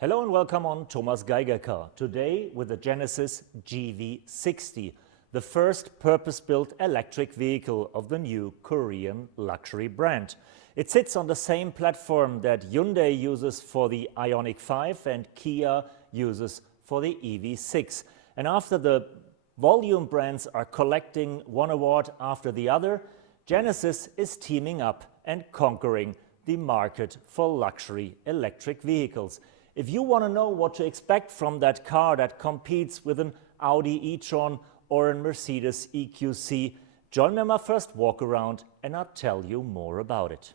Hello and welcome on Thomas Geiger Car. Today with the Genesis GV60, the first purpose-built electric vehicle of the new Korean luxury brand. It sits on the same platform that Hyundai uses for the Ioniq 5 and Kia uses for the EV6. And after the volume brands are collecting one award after the other, Genesis is teaming up and conquering the market for luxury electric vehicles. If you want to know what to expect from that car that competes with an Audi e-tron or a Mercedes EQC, join me on my first walk around and I'll tell you more about it.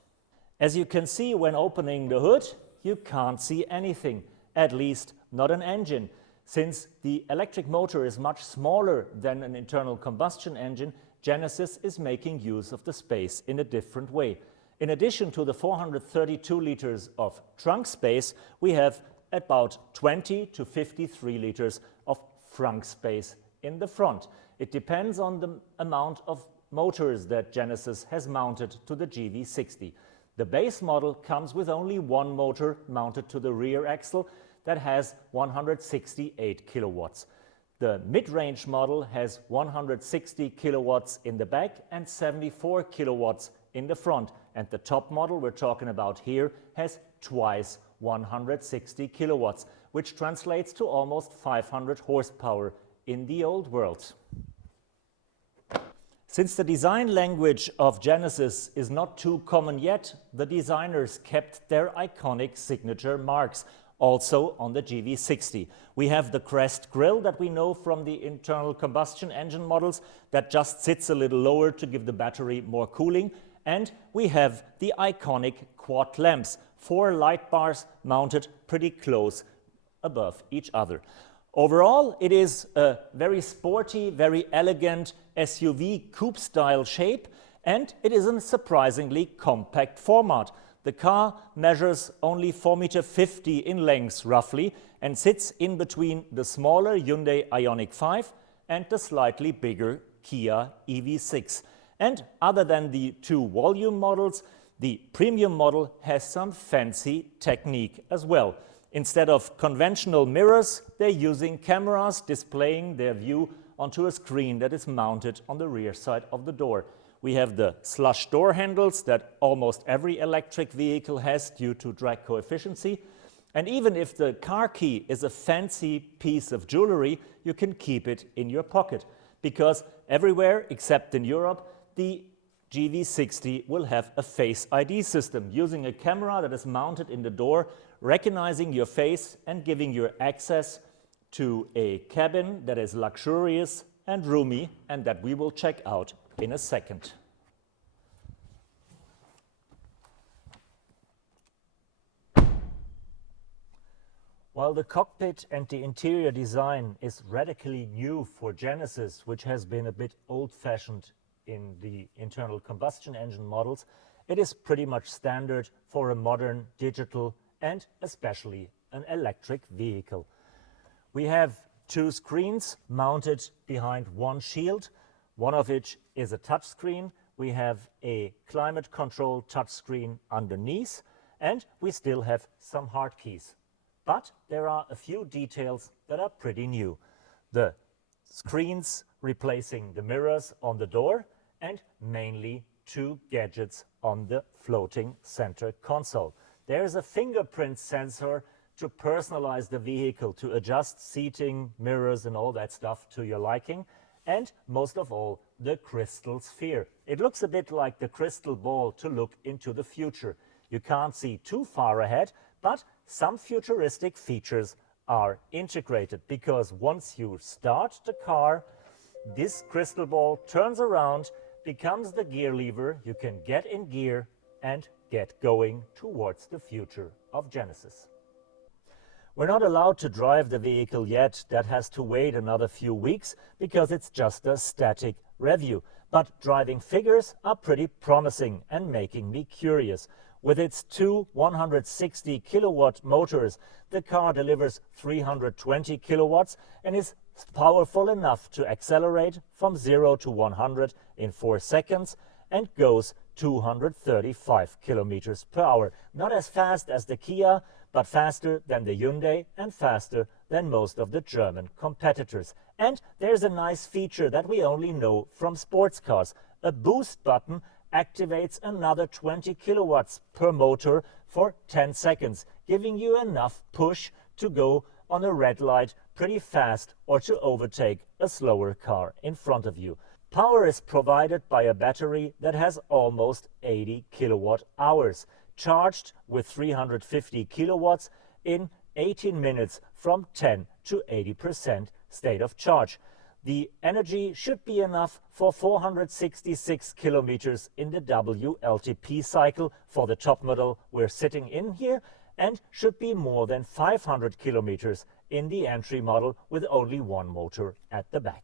As you can see when opening the hood, you can't see anything, at least not an engine. Since the electric motor is much smaller than an internal combustion engine, Genesis is making use of the space in a different way. In addition to the 432 liters of trunk space, we have about 20 to 53 liters of frunk space in the front. It depends on the amount of motors that Genesis has mounted to the GV60. The base model comes with only one motor mounted to the rear axle that has 168 kilowatts. The mid-range model has 160 kilowatts in the back and 74 kilowatts in the front. And the top model we're talking about here has twice 160 kilowatts, which translates to almost 500 horsepower in the old world. Since the design language of Genesis is not too common yet, the designers kept their iconic signature marks also on the GV60. We have the crest grille that we know from the internal combustion engine models that just sits a little lower to give the battery more cooling. And we have the iconic quad lamps, 4 light bars mounted pretty close above each other. Overall, it is a very sporty, very elegant SUV coupe-style shape, and it is a surprisingly compact format. The car measures only 4.50 meters in length roughly and sits in between the smaller Hyundai Ioniq 5 and the slightly bigger Kia EV6. And other than the two volume models, the premium model has some fancy technique as well. Instead of conventional mirrors, they're using cameras displaying their view onto a screen that is mounted on the rear side of the door. We have the slush door handles that almost every electric vehicle has due to drag coefficiency. And even if the car key is a fancy piece of jewelry, you can keep it in your pocket. Because everywhere except in Europe, the GV60 will have a Face ID system using a camera that is mounted in the door, recognizing your face and giving you access to a cabin that is luxurious and roomy and that we will check out in a second. While the cockpit and the interior design is radically new for Genesis, which has been a bit old-fashioned in the internal combustion engine models, it is pretty much standard for a modern digital and especially an electric vehicle. We have 2 screens mounted behind one shield, one of which is a touchscreen. We have a climate control touchscreen underneath, and we still have some hard keys. But there are a few details that are pretty new. The screens replacing the mirrors on the door, and mainly 2 gadgets on the floating center console. There is a fingerprint sensor to personalize the vehicle, to adjust seating, mirrors and all that stuff to your liking. And most of all, the crystal sphere. It looks a bit like the crystal ball to look into the future. You can't see too far ahead, but some futuristic features are integrated, because once you start the car, this crystal ball turns around, becomes the gear lever, you can get in gear and get going towards the future of Genesis. We're not allowed to drive the vehicle yet. That has to wait another few weeks because it's just a static review. But driving figures are pretty promising and making me curious. With its 2 160 kilowatt motors, the car delivers 320 kilowatts and is powerful enough to accelerate from 0 to 100 in 4 seconds and goes 235 kilometers per hour. Not as fast as the Kia, but faster than the Hyundai and faster than most of the German competitors. And there's a nice feature that we only know from sports cars. A boost button activates another 20 kilowatts per motor for 10 seconds, giving you enough push to go on a red light pretty fast or to overtake a slower car in front of you. Power is provided by a battery that has almost 80 kilowatt hours, charged with 350 kilowatts in 18 minutes from 10 to 80% state of charge. The energy should be enough for 466 kilometers in the WLTP cycle for the top model we're sitting in here, and should be more than 500 kilometers in the entry model with only one motor at the back.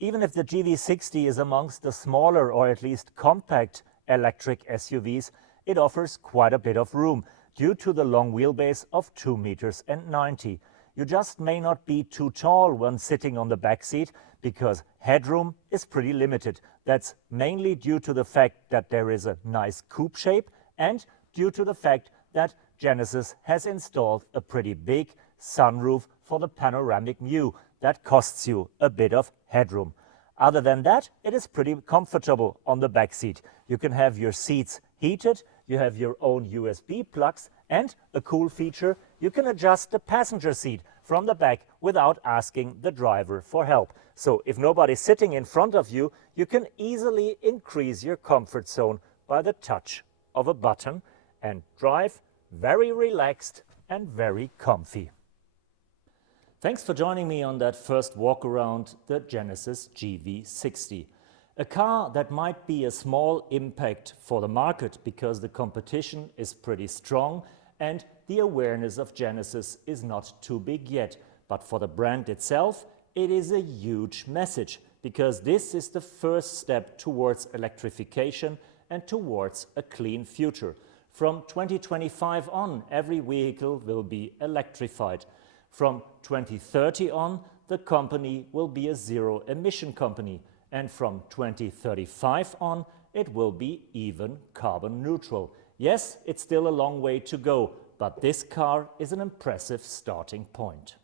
Even if the GV60 is amongst the smaller or at least compact electric SUVs, it offers quite a bit of room due to the long wheelbase of 2 meters and 90. You just may not be too tall when sitting on the back seat because headroom is pretty limited. That's mainly due to the fact that there is a nice coupe shape and due to the fact that Genesis has installed a pretty big sunroof for the panoramic view that costs you a bit of headroom. Other than that, it is pretty comfortable on the back seat. You can have your seats heated, you have your own USB plugs, and a cool feature, you can adjust the passenger seat from the back without asking the driver for help. So if nobody's sitting in front of you, you can easily increase your comfort zone by the touch of a button and drive very relaxed and very comfy. Thanks for joining me on that first walk around the Genesis GV60. A car that might be a small impact for the market because the competition is pretty strong and the awareness of Genesis is not too big yet. But for the brand itself, it is a huge message because this is the first step towards electrification and towards a clean future. From 2025 on, every vehicle will be electrified. From 2030 on, the company will be a zero-emission company. And from 2035 on, it will be even carbon neutral. Yes, it's still a long way to go, but this car is an impressive starting point.